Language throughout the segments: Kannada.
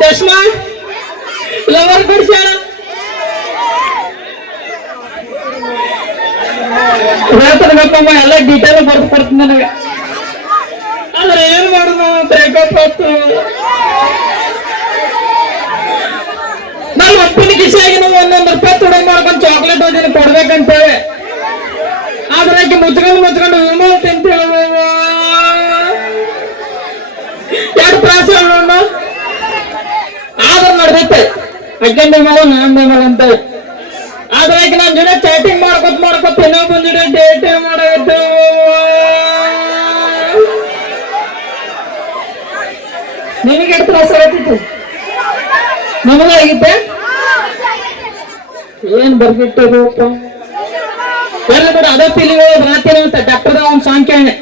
ಚಶ್ಮಾ? ಲವರ್ ಕೊಡ್ಸ್ಯಾಳ ಹೇಳ್ತಿರ್ಬೇಕಮ್ಮ ಎಲ್ಲ ಡೀಟೇಲ್ ಬರ್ದು ಕೊಡ್ತೀನಿ ನನಗೆ. ಆದ್ರೆ ಏನ್ ಮಾಡುದು? ಬ್ರೇಕಪ್ ಆಯ್ತು. ನಾನು ಒಪ್ಪಿನ ಕಿಸಿಯಾಗಿ ನಾವು ಒಂದೊಂದು ರೂಪಾಯಿ ತುಡುಗ್ ಮಾಡ್ಕೊಂಡು ಚಾಕ್ಲೇಟ್ ಓದಿನ ಕೊಡ್ಬೇಕಂತೇಳಿ. ನಡೆದೈತೆ ಅಕ್ಕಂದ ಮೇಲೆ ನಾನ್ ಮೇಲೆ ಅಂತ. ಆದ್ರೆ ನನ್ನ ಜೊತೆ ಚಾಟಿಂಗ್ ಮಾಡ್ಕೊತ ಮಾಡ್ಕೊತ ಇನ್ನೊಬ್ಬನ ಜೊತೆ ಡೇಟ್ ಮಾಡಾಗತ್ತೆ ನಿಮಗೆ ತ್ರಾಸ ಆಗತ್ತಿತ್ತು ನಿಮಗಾಗಿತ್ತೆ ಏನ್ ಬರ್ಬಿಟ್ಟದಪ್ಪ ಎಲ್ಲ ಬಿಡ ಫೀಲಿಂಗ್ ರಾತ್ರಿ ಅಂತ. ಡಾಕ್ಟರ್ ಅವನ್ ಸಾಂಗ್ ಕೇಳಿ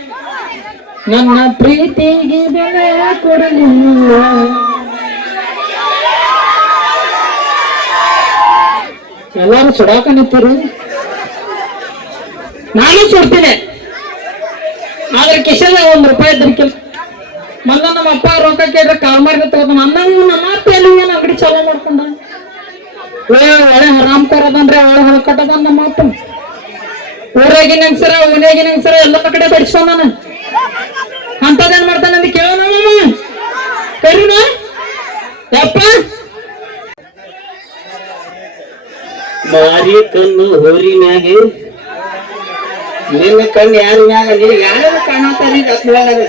ನನ್ನ ಪ್ರೀತಿಗೆ ಬೆಲೆ ಕೊಡಲಿಲ್ಲ. ಎಲ್ಲಾರು ಸುಡಾಕ ನಿಂತೀರಿ? ನಾನು ಸುಡ್ತೀನಿ. ಆದ್ರೆ ಕಿಶನ್ ಒಂದ್ ರೂಪಾಯಿ ಇದ್ರಿಕಿಲ್ಲ ಮೊನ್ನ ನಮ್ಮ ಅಪ್ಪ ರೊಕ್ಕ ಕೇಳಿದ್ರೆ ಕಾಲ್ ಮಾಡಿ ತಗೋತ ನನ್ನ ನಮ್ಮ ಅಪ್ಪ ಎಲ್ಲಿ ಏನ್ ಅಂಗಡಿ ಚಾಲೂ ಮಾಡ್ಕೊಂಡ? ಒಳ್ಳೆ ಒಳ್ಳೆ ಹರಾಮ್ ಕರದಂದ್ರೆ ಒಳ್ಳೆ ಹೊಳ್ಕಟ್ಟದ ನಮ್ಮ ಅಪ್ಪ. ಊರಾಗಿನ ಹೆಂಗ್ಸರ ಊನಾಗಿನ ಹೆಂಗ್ಸರ, ಎಲ್ಲ ಕಡೆ ನಾನು ಅಂತದೇನ್ ಮಾಡ್ತಾನೆ ಅಂತ ಕೇಳೋಣ ಕರೀನ? ಯಪ್ಪ ಮಾರಿ ಕಣ್ಣು ಹೋರಿ ಮ್ಯಾಗೆ ನಿನ್ನ ಕಣ್ಣು ಯಾರ ಮ್ಯಾಗ? ನೀ ಯಾರು ಕಾಣತಾರಿ ಅಸ್ಮ್ಯಾಗ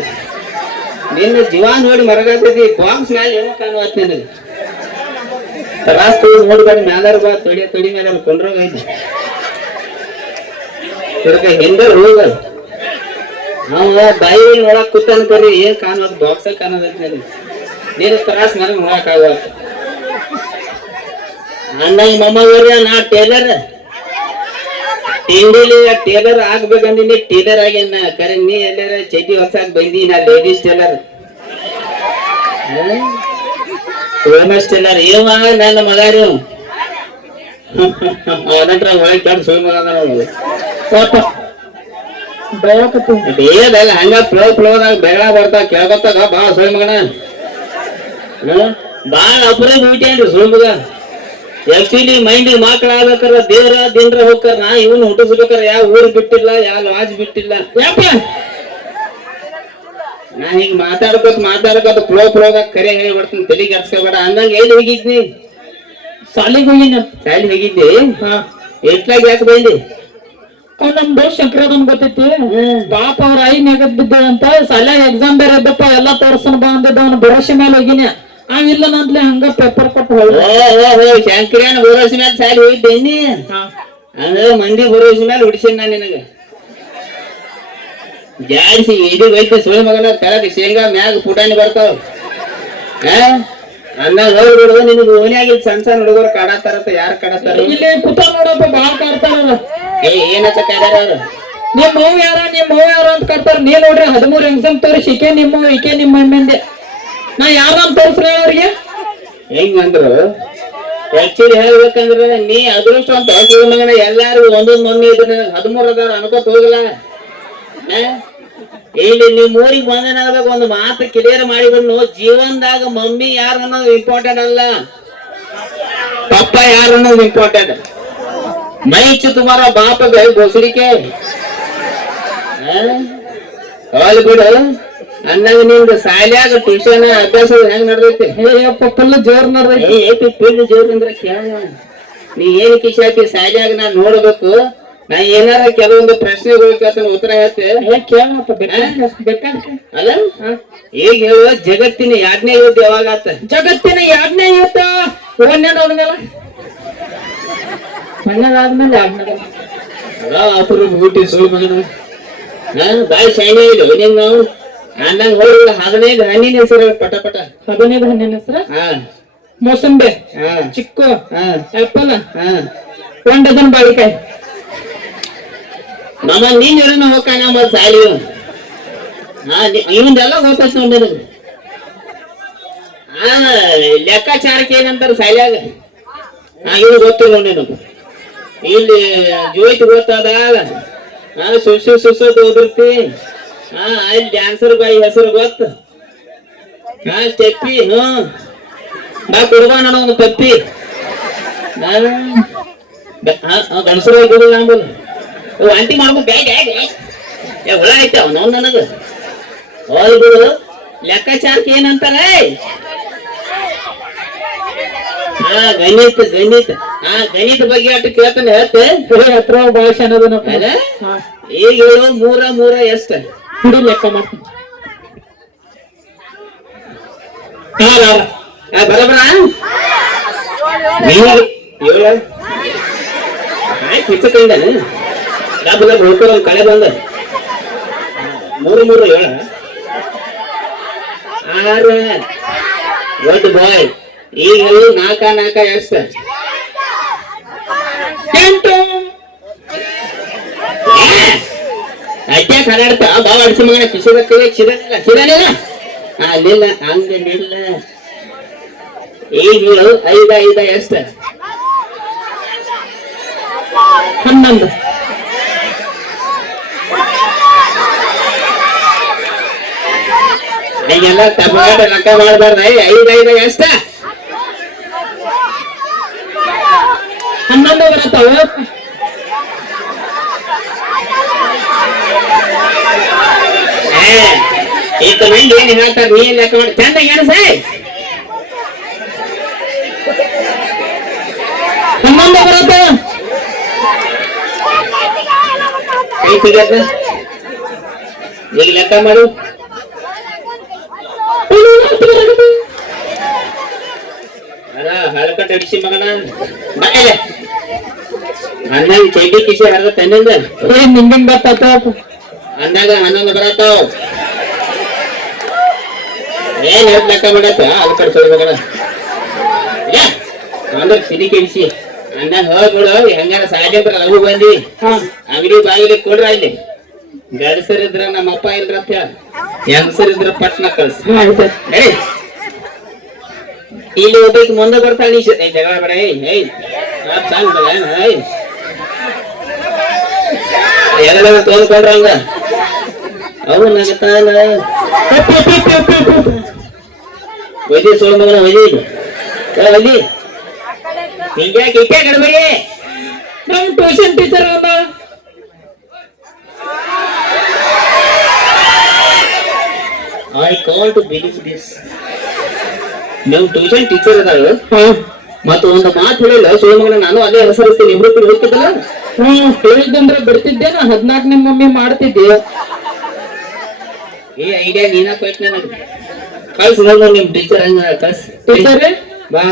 ನಿನ್ನ ಜೀವ ನೋಡಿ ಮರಗತ್ತದಿ ಬಾಕ್ಸ್ ಮ್ಯಾಲ ಏನೋ ಕಾಣುವತ್ ನಿನಗೆ? ರಾಸ್ತೆ ನೋಡ್ಬೇಡ ಮ್ಯಾಲಾರ ಬಾ, ತೊಡಿ ತೊಡಿ ಮೇಲೆ ಕೊಂಡ್ರೋಗ ಐತಿ. ಇದಕ್ಕೆ ಹಿಂದೆ ಹೋಗ ಅವ ಬಾಯಿ ನೋಡಕ್ ಕೂತಾನ ಏನ್ ಕಾಣೋದು ಬಾಕ್ಸ್ ಕಾಣೋದೈತಿ ನನಗೆ. ನೀನು ತ್ರಾಸ್ ನನಗೆ ನೋಡಕ್ ಆಗಲ್ಲ ಅಣ್ಣ ಮಮ್ಮವ್ರ ನಾ ಟೇಲರ್ ತಿಂಡಿಲಿ ಟೇಲರ್ ಆಗ್ಬೇಕಂದಿನಿ ಟೇಲರ್ ಆಗ್ಯಾನ ಕರೆ, ನೀ ಎಲ್ಲಾರ ಚಡ್ಡಿ ಹೊಸಾಕ್ ಬಂದಿ, ನಾ ಲೇಡೀಸ್ ಟೇಲರ್ ಫೇಮಸ್ ಟೇಲರ್ ಏವ ನನ್ನ ಮಗ ರೀ ಅವನತ್ರ ಒಳಗೆ ಕೆಟ್ಟ ಬೇಕತ್ತು ಏದಲ್ಲ ಹಂಗ ಪ್ಲೋ ಪ್ಲೋದಾಗ ಬೆಳ ಬರ್ತಾವ ಕೇಳ್ಕೊತಾಗ ಬಾ ಸೋಮಗಣ? ಬಾಳ ಅಪರ ಬಿಟ್ಟೇನ್ರಿ ಸುಳ್ಳು ಮಗ ಆಕ್ಚುಲಿ ಮೈಂಡ್ ಮಕ್ಳ ಆಗ್ಬೇಕಾರ ದೇವ್ರ ದಿನ್ರ ಹೋಗ್ತಾರ. ನಾ ಇವನು ಹುಟ್ಟಿಸ್ಬೇಕಾರ ಯಾವ ಊರ್ ಬಿಟ್ಟಿಲ್ಲ ಯಾವ ಲಾಜ್ ಬಿಟ್ಟಿಲ್ಲ. ನಾ ಹಿಂಗ್ ಮಾತಾಡ್ಕೋತ ಮಾತಾಡ್ಕೋತ ಪ್ರೋ ಪ್ರೋಗ ಕರೆ ಹೇಳ್ಬಿಡ್ತೀನಿ ತಲೆ ಕರ್ಸ್ಕೋಬೇಡ ಅಂದಂಗ ಎಲ್ಲಿ ಹೋಗಿದ್ನಿ ಸಾಲಿಗೆ ಹೋಗಿನ ಶಾಲಿ ಹೋಗಿದ್ದೆ? ಹಾ. ಎಷ್ಟಾಗಿ ಯಾಕೆ ಬಂದಿ ನಮ್ ದೋಸ್ತ್ ಶಂಕರದನ್ ಗೊತ್ತೈತಿ. ಪಾಪ ಅವ್ರ ಐ ನೆಗದ್ ಬಿದ್ದದಂತ. ಸಲ ಎಕ್ಸಾಮ್ ಬೇರೆ ಇದ್ದಪ್ಪ. ಎಲ್ಲಾ ತೋರ್ಸನ್ ಬಾ ಅಂದದ ಅವ್ನ ಭರೋಸೆ ಮೇಲೆ ಹೋಗಿನಿ. ಆ ಇಲ್ಲ ನಂದ್ಲೆ ಹಂಗ ಪೇಪರ್ ಕೊಟ್ಟು ಹೋಗಿ ಶಂಕರ್ಯಾನ ಭರೋಸೆ ಮೇಲೆ ಸಾಲಿ ಹೋಗಿದ್ದೇನಿ? ಅಂದ್ರೆ ಮಂದಿ ಭರೋಸೆ ಮೇಲೆ ಹುಡಿಸಿನ ನಾ ನಿನಗ. ಜಾಡಿಸಿ ಎದಿ ವೈದ್ಯ ಸುಳ್ಳು ಮಗನ ತೆಳಗ ಶೇಂಗಾ ಮ್ಯಾಗ ಪುಟಾಣಿ ಬರ್ತಾವ. ಅಂದಾಗ ಹೋಗ್ಬಿಡುದು ನಿನಗೆ ಓನ್ಯಾಗ ಇಲ್ಲಿ ಸಣ್ಣ ಸಣ್ಣ ಹುಡುಗರು ಅಂತ ಯಾರು ಕಾಡತ್ತಾರ ಇಲ್ಲಿ ಕುತ ನೋಡಪ್ಪ ಬಾಳ ಕಾಡ್ತಾರ ಏ ಏನತ್ತ ಕಾಡ್ಯಾರ ಅವ್ರು? ನಿಮ್ ಮವ್ ಯಾರ ನಿಮ್ಮ ಯಾರ ಅಂತ ಕರ್ತಾರ ನೀ ನೋಡ್ರಿ ಹದಿಮೂರ್ ಎಕ್ಸಾಮ್ ತೋರಿಸಿ ಈಕೆ ನಿಮ್ಮ ಈಕೆ ನಿಮ್ಮ ಮಂದೆ ನಾ ಯಾರನ್ನ ತೋರಿಸ್ರಿ ಅವ್ರಿಗೆ? ಹೆಂಗಂದ್ರು? ಆಕ್ಚುಲಿ ಹೇಳ್ಬೇಕಂದ್ರ ನೀ ಅದೃಷ್ಟ ಅಂತ ಮಗನ ಎಲ್ಲಾರು ಒಂದೊಂದ್ ಮಮ್ಮಿ ಇದ್ರ ಹದಿಮೂರ್ ಅದಾರ ಅನ್ಕೋತ ಹೋಗಲ್ಲ? ಇಲ್ಲಿ ನಿಮ್ ಊರಿಗೆ ಬಂದನಾದಾಗ ಒಂದು ಮಾತು ಕ್ಲಿಯರ್ ಮಾಡಿದ್ರು ಜೀವನದಾಗ ಮಮ್ಮಿ ಯಾರು ಅನ್ನೋದು ಇಂಪಾರ್ಟೆಂಟ್ ಅಲ್ಲ. ಪಪ್ಪ ಯಾರು ಅನ್ನೋದು ಇಂಪಾರ್ಟೆಂಟ್ ಮೈಚು ತುಮಾರ ಬಾಪ ಗೈ ಬೋಸಡಿಕೆ ಬಿಡು. ಅಂದಾಗ ನಿಮ್ದು ಶಾಲ್ಯಾಗ ಟ್ಯೂಷನ್ ಅಭ್ಯಾಸ ಹೆಂಗ್ ನಡ್ದೈತಿ? ಫುಲ್ ಜೋರ್ ನಡ್ದೈತಿ. ಏಪಿ ಫುಲ್ ಜೋರ್ ಅಂದ್ರೆ ಕೇಳ ನೀ ಏನ್ ಕಿಶಿ ಹಾಕಿ ಶಾಲ್ಯಾಗ ನಾ ನೋಡ್ಬೇಕು? ನಾ ಏನಾರ ಕೆಲವೊಂದು ಪ್ರಶ್ನೆಗಳು ಕೇಳ್ತಾನೆ ಉತ್ತರ ಹೇಳ್ತೆ? ಅಲ್ಲ? ಈಗ ಹೇಳುವ ಜಗತ್ತಿನ ಯಾಜ್ಞೆ ಯುದ್ಧ ಯಾವಾಗ ಆತ? ಜಗತ್ತಿನ ಎರಡನೇ ಯುದ್ಧ? ಒಂದೇ ಆದ್ಮೇಲೆ ಮಣ್ಣದಾದ್ಮೇಲೆ ಅಪರೂಪ ಹುಟ್ಟಿ ಸುಳ್ಳು ಬಾಯ್ ಬಾಯಿ ಇದೆ ನಾವು. ಅಂದಂಗ ಹದಿನೈದು ಹಣ್ಣಿನ ಹೆಸರು ಪಟ ಪಟ. ಹದಿನೈದು ಹಣ್ಣಿನ ಹೆಸರು? ಮೋಸಂಬಿ ಚಿಕ್ಕು ಆಪಲ್ ಒಂದ್ ಡಜನ್ ಬಾಳಿಕಾಯಿ. ನಮ್ಮ ನೀನ್ ಏನೋ ಹೋಗ್ತಾನ ಮತ್ ಸಾಲಿ ಇವಂದೆಲ್ಲ ಗೊತ್ತೈತಿ ನೋಡಿ ನನಗೆ ಹಾ ಲೆಕ್ಕಾಚಾರಕ್ಕೆ ಏನಂತಾರ ಸಾಲಿಯಾಗ ಹಾ ಇದು ಗೊತ್ತಿಲ್ಲ ನೋಡಿ ಇಲ್ಲಿ ಜೋಯ್ತು ಗೊತ್ತಾದ. ಹಾ ಸುಸು ಸುಸೋದು ಓದಿರ್ತಿ ಹಾ ಅಲ್ಲಿ ಡ್ಯಾನ್ಸರ್ ಬಾಯಿ ಹೆಸರು ಗೊತ್ತು. ಹಾ ಸ್ಟೆಪ್ಪಿ ಹ್ಞೂ ಬಾ ಕೊಡುವ ನಾನು ಒಂದು ಪಪ್ಪಿ. ಗಣಸರು ನಾನು ಅಂಬಲ್ ಆಂಟಿ ಮಾಡ್ಬೇಕು ಬ್ಯಾಗ್ ಬ್ಯಾಗ್ ಏ ಹುಳ ಐತೆ ಅವನವ್ ನನಗ. ಹೋಲ್ ಬಿಡು. ಲೆಕ್ಕಾಚಾರಕ್ಕೆ ಏನಂತಾರೆ? ಹಾ ಗಣಿತ ಗಣಿತ. ಹಾ ಗಣಿತ ಬಗ್ಗೆ ಅಟ್ಟು ಕೇಳ್ತಾನೆ ಹೇಳ್ತೆ. ಹತ್ರ ಅನ್ನೋದನ್ನ ಅಲ್ಲ? ಈಗ ಹೇಳು ಮೂರ ಮೂರ ಎಷ್ಟ? ಹಿಡಿ ಲೆಕ್ಕ ಮಾಡ್ತೀನಿ ಬರಬರ ಕಿಚ್ಚಕಂಡ ಡಬ್ಬ ಡಬ್ಬ ಹೋಗ್ತಾರ ಕಳೆ ಬಂದ ಮೂರು ಮೂರು ಏಳ ಆರು ದೊಡ್ಡ ಬಾಯ್ ಈಗ ನಾಲ್ಕ ನಾಲ್ಕ ಎಷ್ಟ ಎಂಟು ಅಡ್ಡ ಕರಾಡ್ತ ಬಾವ ಅಡಿಸಿ ಮಗನ ಕಿಸಿದ ಕೈ ಚಿರಲಿಲ್ಲ ಚಿರಲಿಲ್ಲ ಅಲ್ಲಿಲ್ಲ ಹಂಗಲಿಲ್ಲ ಈಗ ಐದ ಐದ, ಎಷ್ಟ? ಹನ್ನೊಂದು. ಈಗೆಲ್ಲ ತಪ್ಪಾಟ ರೊಕ್ಕ ಮಾಡಬಾರ್ದ. ಐದ ಐದ, ಎಷ್ಟ? ಹನ್ನೊಂದು ಬರ್ತಾವ ಏ, ಇದ್ದ ಮಂದಿ ಏನ್ ಹೇಳ್ತಾರ ನೀ ಲೆಕ್ಕ ಮಾಡಿ ಚಂದ ಎಣಸ ಕೈ ತೆಗೆದ ಈಗ ಲೆಕ್ಕ ಮಾಡು? ಹಳಕಟ್ಟ ಅಡಿಸಿ ಮಗನ. ಬಾಯಿಲೆ ಅಣ್ಣನ ಚೈಟಿ ಕಿಸಿ ಹರಿದ ತನ್ನಿಂದ ಏನ್ ನಿಂಗಿಂಗ್ ಅಂದಾಗ ಹನ್ನೊಂದು ಬರತ್ತಾವ ಏನ್ ಹೇಳ್ ಲೆಕ್ಕ ಮಾಡತ್ತ? ಅದ್ ಕಡೆ ಇಲ್ಲ ಅಂದ್ರೆ ಸಿಡಿ ಕೆಡಿಸಿ ಅಂದಾಗ ಹೋಗ್ಬಿಡು ಹೆಂಗಾರ ಸಾಧ್ಯತ್ರ ಲಘು ಬಂದಿ. ಅಂಗಡಿ ಬಾಗಿಲಿಗೆ ಕೊಡ್ರ ಇಲ್ಲಿ. ಗಡಸರಿದ್ರ ನಮ್ಮ ಅಪ್ಪ ಇಲ್ರ ಅಂತ ಹೇಳ. ಹೆಂಗಸರಿದ್ರ ಪಟ್ನ ಹೇ ಇಲ್ಲಿ ಒಬ್ಬಕ್ಕೆ ಮುಂದೆ ಬರ್ತಾಳೆ ನೀ ಜಗಳ ಬೇಡ ಏಯ್ ಸಾಂಗ್ ಬೇಡ ಏಯ್. ಎಲ್ಲ ತೋದ್ಕೊಂಡ್ರ ಹಂಗ ಅವು ನಗತಾನ ಒಯ್ದಿ ಸೋಳ ಮಗನ ಒಯ್ದಿ ಏ ಒಯ್ದಿ ಹಿಂಗ್ಯಾಕೆ ಇಟ್ಟೆ ಕಡಿಮೆಗೆ ನಮ್ಮ ಟ್ಯೂಷನ್ ಟೀಚರ್ ಅಮ್ಮ. ಐ ಕಾಂಟ್ ಬಿಲೀವ್ ದಿಸ್ ನಮ್ ಟ್ಯೂಷನ್ ಟೀಚರ್ ಅದಾಳು ಮತ್ತು ಒಂದು ಮಾತು ಹೇಳಿಲ್ಲ. ಸೋಮಗಳ ನಾನು ಅದೇ ಹೆಸರಿಸ್ತೀನಿ ನಿವೃತ್ತಿ ಹೋಗ್ತಿದ್ದಲ್ಲ? ಹ್ಮ್ ಹೇಳಿದಂದ್ರೆ ಬಿಡ್ತಿದ್ದೆ ನಾ ಹದಿನಾಲ್ಕನೇ ಮಮ್ಮಿ ಮಾಡ್ತಿದ್ದೆ. ಈ ಐಡಿಯಾ ನೀನ ಕೊಯ್ತು ನನಗೆ. ಕಳ್ಸಿ. ನೋಡು ನಿಮ್ ಟೀಚರ್ ಹಂಗ ಕಳ್ಸಿ. ಬಾ